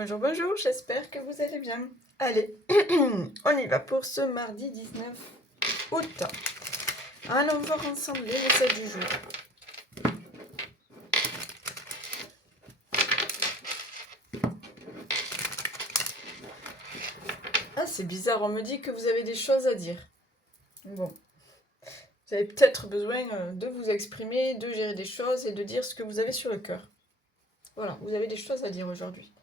Bonjour, bonjour, j'espère que vous allez bien. Allez, on y va pour ce mardi 19 août. Allons voir ensemble les messages du jour. Ah, c'est bizarre, on me dit que vous avez des choses à dire. Bon, vous avez peut-être besoin de vous exprimer, de gérer des choses et de dire ce que vous avez sur le cœur. Voilà, vous avez des choses à dire aujourd'hui.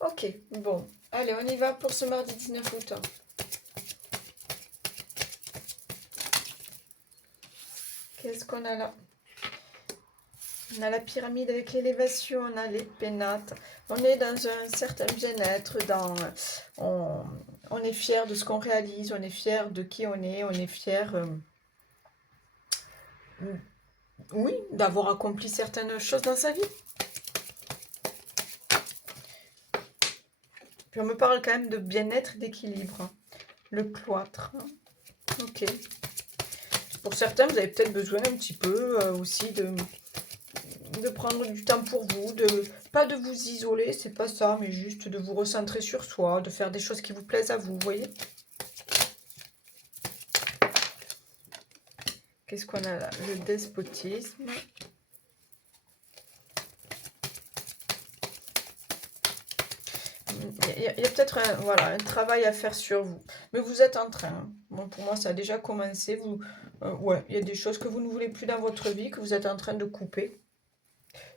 Ok, bon, allez, on y va pour ce mardi 19 août. Qu'est-ce qu'on a là? On a la pyramide avec l'élévation, on a les pénates. On est dans un certain bien-être, on est fier de ce qu'on réalise, on est fier de qui on est fier, oui, d'avoir accompli certaines choses dans sa vie. Puis on me parle quand même de bien-être, d'équilibre. Le cloître. Ok. Pour certains, vous avez peut-être besoin un petit peu aussi de prendre du temps pour vous, pas de vous isoler, c'est pas ça, mais juste de vous recentrer sur soi, de faire des choses qui vous plaisent à vous, vous voyez. Qu'est-ce qu'on a là? Le despotisme. Il y a peut-être un travail à faire sur vous. Mais vous êtes en train. Bon, pour moi, ça a déjà commencé. Ouais, il y a des choses que vous ne voulez plus dans votre vie, que vous êtes en train de couper.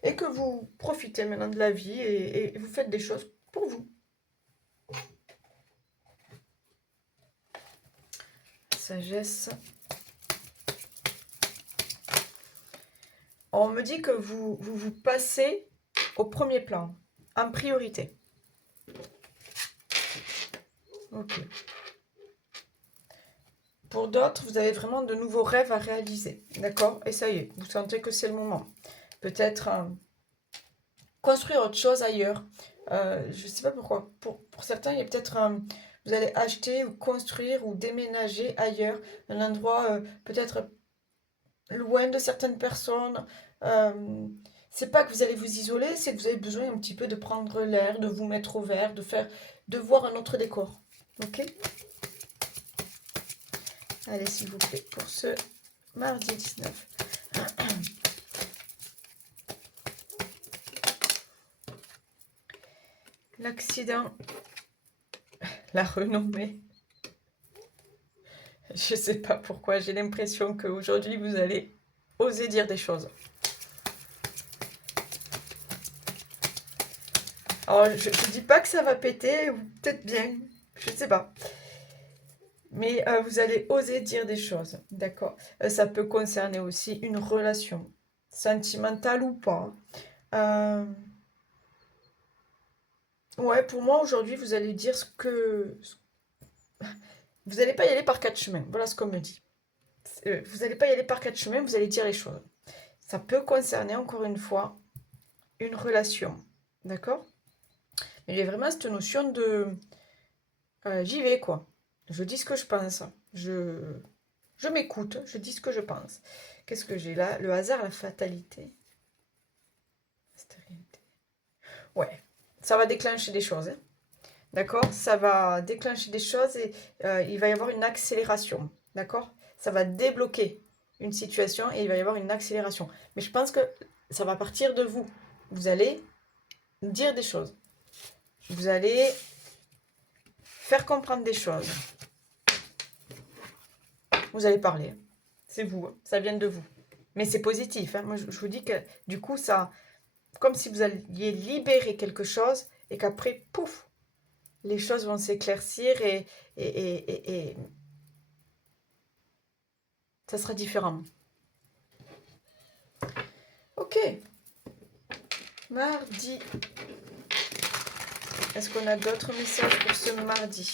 Et que vous profitez maintenant de la vie et vous faites des choses pour vous. Sagesse. On me dit que vous passez au premier plan, en priorité. Ok. Pour d'autres, vous avez vraiment de nouveaux rêves à réaliser, d'accord? Et ça y est, vous sentez que c'est le moment. Peut-être construire autre chose ailleurs. Je ne sais pas pourquoi. Pour certains, il y a peut-être vous allez acheter ou construire ou déménager ailleurs, un endroit peut-être loin de certaines personnes. C'est pas que vous allez vous isoler, c'est que vous avez besoin un petit peu de prendre l'air, de vous mettre au vert, de voir un autre décor. Ok? Allez, s'il vous plaît, pour ce mardi 19. L'accident, la renommée. Je sais pas pourquoi, j'ai l'impression qu'aujourd'hui, vous allez oser dire des choses. Alors, je ne dis pas que ça va péter, ou peut-être bien, je ne sais pas. Mais vous allez oser dire des choses, d'accord? Ça peut concerner aussi une relation, sentimentale ou pas. Ouais, pour moi, aujourd'hui, vous allez dire ce que... Vous n'allez pas y aller par quatre chemins, voilà ce qu'on me dit. Vous n'allez pas y aller par quatre chemins, vous allez dire les choses. Ça peut concerner, encore une fois, une relation, d'accord? Mais j'ai vraiment cette notion de... j'y vais, quoi. Je dis ce que je pense. Je m'écoute, je dis ce que je pense. Qu'est-ce que j'ai là? Le hasard, la fatalité. Ouais, ça va déclencher des choses. Hein. D'accord? Ça va déclencher des choses et il va y avoir une accélération. D'accord? Ça va débloquer une situation et il va y avoir une accélération. Mais je pense que ça va partir de vous. Vous allez dire des choses. Vous allez faire comprendre des choses. Vous allez parler. C'est vous. Hein. Ça vient de vous. Mais c'est positif. Hein. Moi, je vous dis que du coup, ça, comme si vous alliez libérer quelque chose et qu'après, pouf, les choses vont s'éclaircir et ça sera différent. Ok. Mardi. Est-ce qu'on a d'autres messages pour ce mardi?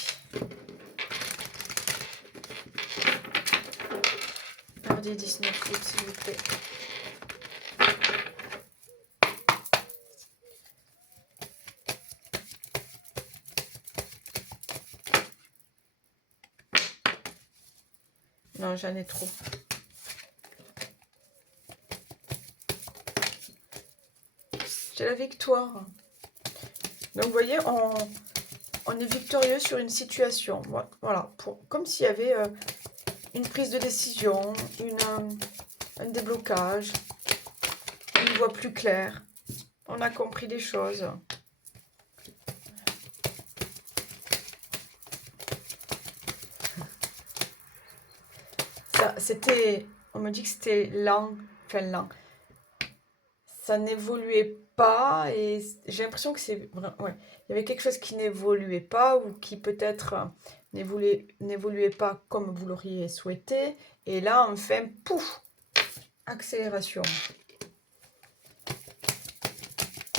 Mardi 19 août, s'il vous plaît. Non, j'en ai trop. J'ai la victoire. Donc, vous voyez, on est victorieux sur une situation. Voilà, comme s'il y avait une prise de décision, un déblocage, une voie plus claire. On a compris des choses. On me dit que c'était lent, enfin lent. Ça n'évoluait pas et j'ai l'impression que c'est vraiment, ouais, il y avait quelque chose qui n'évoluait pas ou qui peut-être n'évoluait pas comme vous l'auriez souhaité. Et là, enfin, pouf, accélération.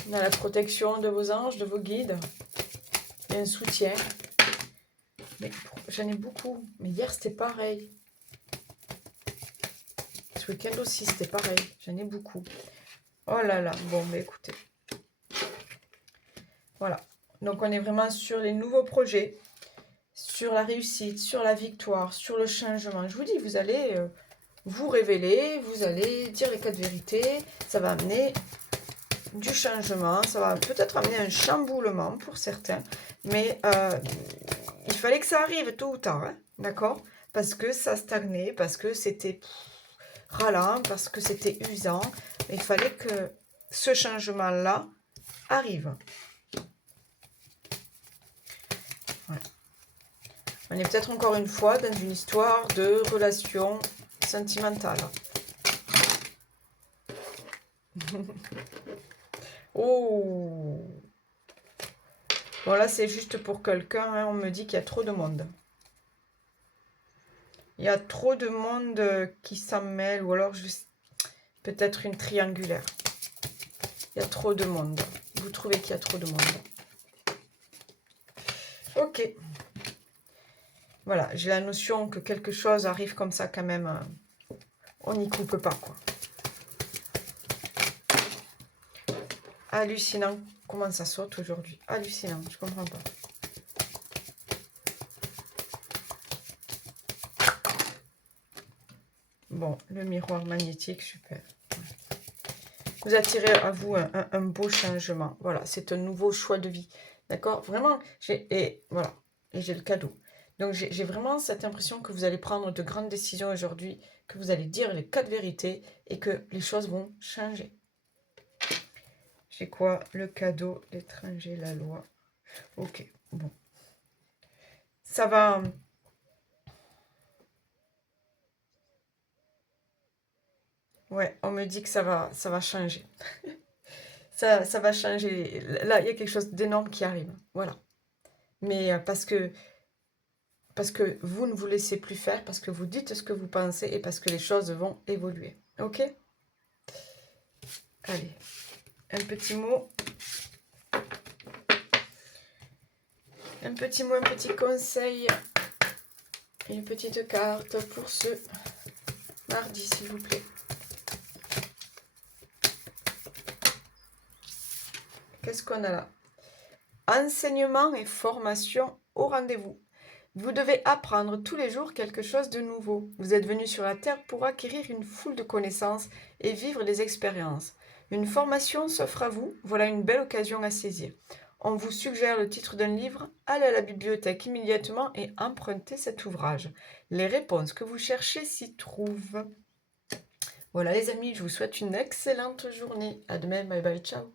Dans la protection de vos anges, de vos guides, il y a un soutien. Mais j'en ai beaucoup. Mais hier, c'était pareil. Ce week-end aussi, c'était pareil. J'en ai beaucoup. Oh là là. Bon, mais écoutez. Voilà. Donc, on est vraiment sur les nouveaux projets, sur la réussite, sur la victoire, sur le changement. Je vous dis, vous allez vous révéler, vous allez dire les 4 vérités. Ça va amener du changement. Ça va peut-être amener un chamboulement pour certains. Mais il fallait que ça arrive tôt ou tard. Hein, d'accord? Parce que ça stagnait, parce que c'était ralent, parce que c'était usant. Il fallait que ce changement-là arrive. Voilà. On est peut-être encore une fois dans une histoire de relation sentimentale. Oh! Bon, là, c'est juste pour quelqu'un. Hein, on me dit qu'il y a trop de monde. Il y a trop de monde qui s'en mêle, ou alors juste peut-être une triangulaire. Il y a trop de monde. Vous trouvez qu'il y a trop de monde. Ok. Voilà, j'ai la notion que quelque chose arrive comme ça quand même. On n'y coupe pas, quoi. Hallucinant. Comment ça saute aujourd'hui? Hallucinant, je comprends pas. Bon, le miroir magnétique, super. Vous attirez à vous un beau changement. Voilà, c'est un nouveau choix de vie. D'accord? Vraiment, voilà, et j'ai le cadeau. Donc, j'ai vraiment cette impression que vous allez prendre de grandes décisions aujourd'hui, que vous allez dire les 4 vérités et que les choses vont changer. J'ai quoi? Le cadeau, l'étranger, la loi. Ok, bon. Ça va... Ouais, on me dit que ça va changer. Ça va changer. Là, il y a quelque chose d'énorme qui arrive. Voilà. Mais parce que vous ne vous laissez plus faire, parce que vous dites ce que vous pensez et parce que les choses vont évoluer. Ok? Allez, un petit mot. Un petit mot, un petit conseil. Et une petite carte pour ce mardi, s'il vous plaît. Qu'est-ce qu'on a là? Enseignement et formation au rendez-vous. Vous devez apprendre tous les jours quelque chose de nouveau. Vous êtes venu sur la Terre pour acquérir une foule de connaissances et vivre des expériences. Une formation s'offre à vous, voilà une belle occasion à saisir. On vous suggère le titre d'un livre, allez à la bibliothèque immédiatement et empruntez cet ouvrage. Les réponses que vous cherchez s'y trouvent. Voilà les amis, je vous souhaite une excellente journée. À demain, bye bye, ciao.